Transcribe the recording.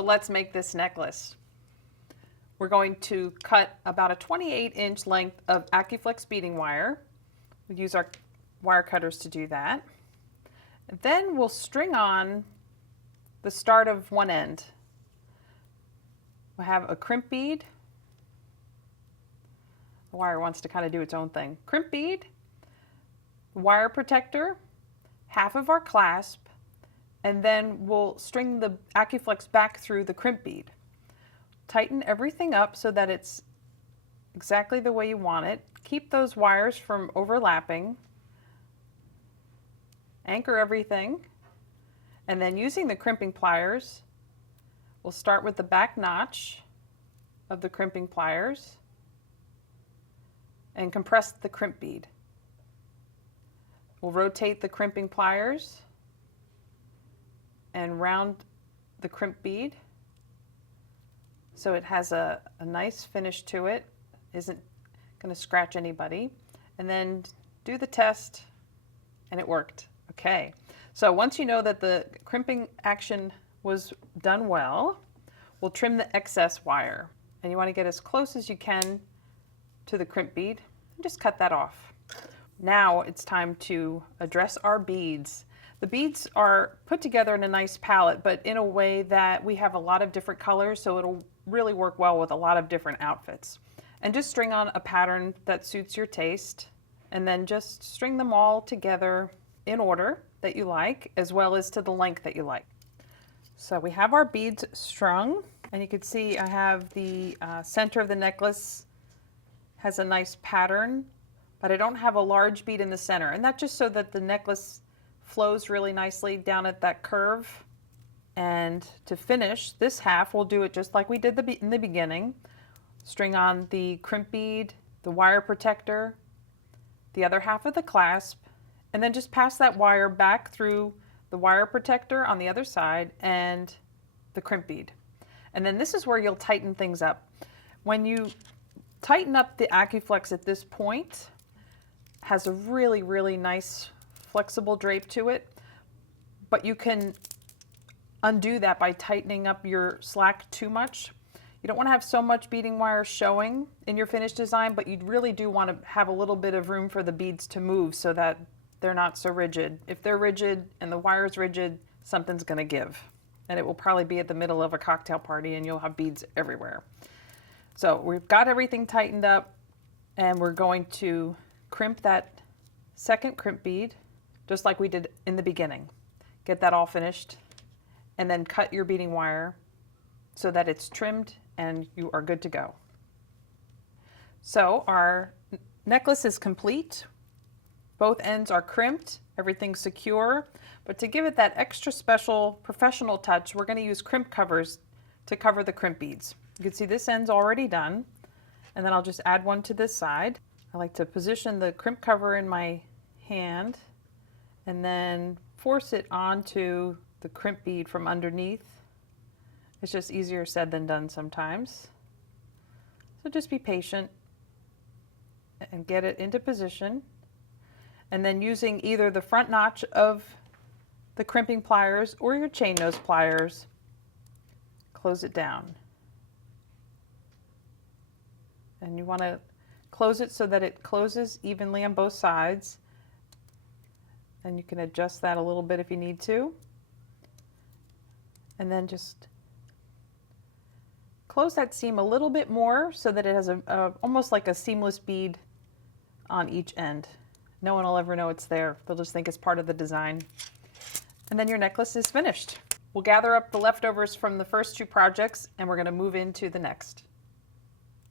So let's make this necklace. We're going to cut about a 28-inch length of Accu-Flex beading wire. We use our wire cutters to do that. And then we'll string on the start of one end. We'll have a crimp bead. The wire wants to kind of do its own thing. Crimp bead, wire protector, half of our clasp, and then we'll string the Accu-Flex back through the crimp bead. Tighten everything up so that it's exactly the way you want it. Keep those wires from overlapping. Anchor everything. And then using the crimping pliers, we'll start with the back notch of the crimping pliers and compress the crimp bead. We'll rotate the crimping pliers and round the crimp bead so it has a nice finish to it, isn't going to scratch anybody. And then do the test, and it worked. Okay, so once you know that the crimping action was done well, we'll trim the excess wire. And you want to get as close as you can to the crimp bead and just cut that off. Now it's time to address our beads. The beads are put together in a nice palette, but in a way that we have a lot of different colors, so it'll really work well with a lot of different outfits. And just string on a pattern that suits your taste, and then just string them all together in order that you like, as well as to the length that you like. So we have our beads strung, and you can see I have the center of the necklace has a nice pattern, but I don't have a large bead in the center, and that's just so that the necklace flows really nicely down at that curve. And to finish this half, we'll do it just like we did in the beginning. String on the crimp bead, the wire protector, the other half of the clasp, and then just pass that wire back through the wire protector on the other side and the crimp bead. And then this is where you'll tighten things up. When you tighten up the Accu-Flex at this point, has a really, really nice flexible drape to it, but you can undo that by tightening up your slack too much. You don't want to have so much beading wire showing in your finished design, but you really do want to have a little bit of room for the beads to move so that they're not so rigid. If they're rigid and the wire's rigid, something's going to give. And it will probably be at the middle of a cocktail party and you'll have beads everywhere. So we've got everything tightened up, and we're going to crimp that second crimp bead just like we did in the beginning. Get that all finished, and then cut your beading wire so that it's trimmed and you are good to go. So our necklace is complete. Both ends are crimped, everything's secure, but to give it that extra special professional touch, we're going to use crimp covers to cover the crimp beads. You can see this end's already done, and then I'll just add one to this side. I like to position the crimp cover in my hand and then force it onto the crimp bead from underneath. It's just easier said than done sometimes. So just be patient and get it into position. And then using either the front notch of the crimping pliers or your chain nose pliers, close it down. And you want to close it so that it closes evenly on both sides. And you can adjust that a little bit if you need to. And then just close that seam a little bit more so that it has almost like a seamless bead on each end. No one will ever know it's there. They'll just think it's part of the design. And then your necklace is finished. We'll gather up the leftovers from the first two projects, and we're going to move into the next.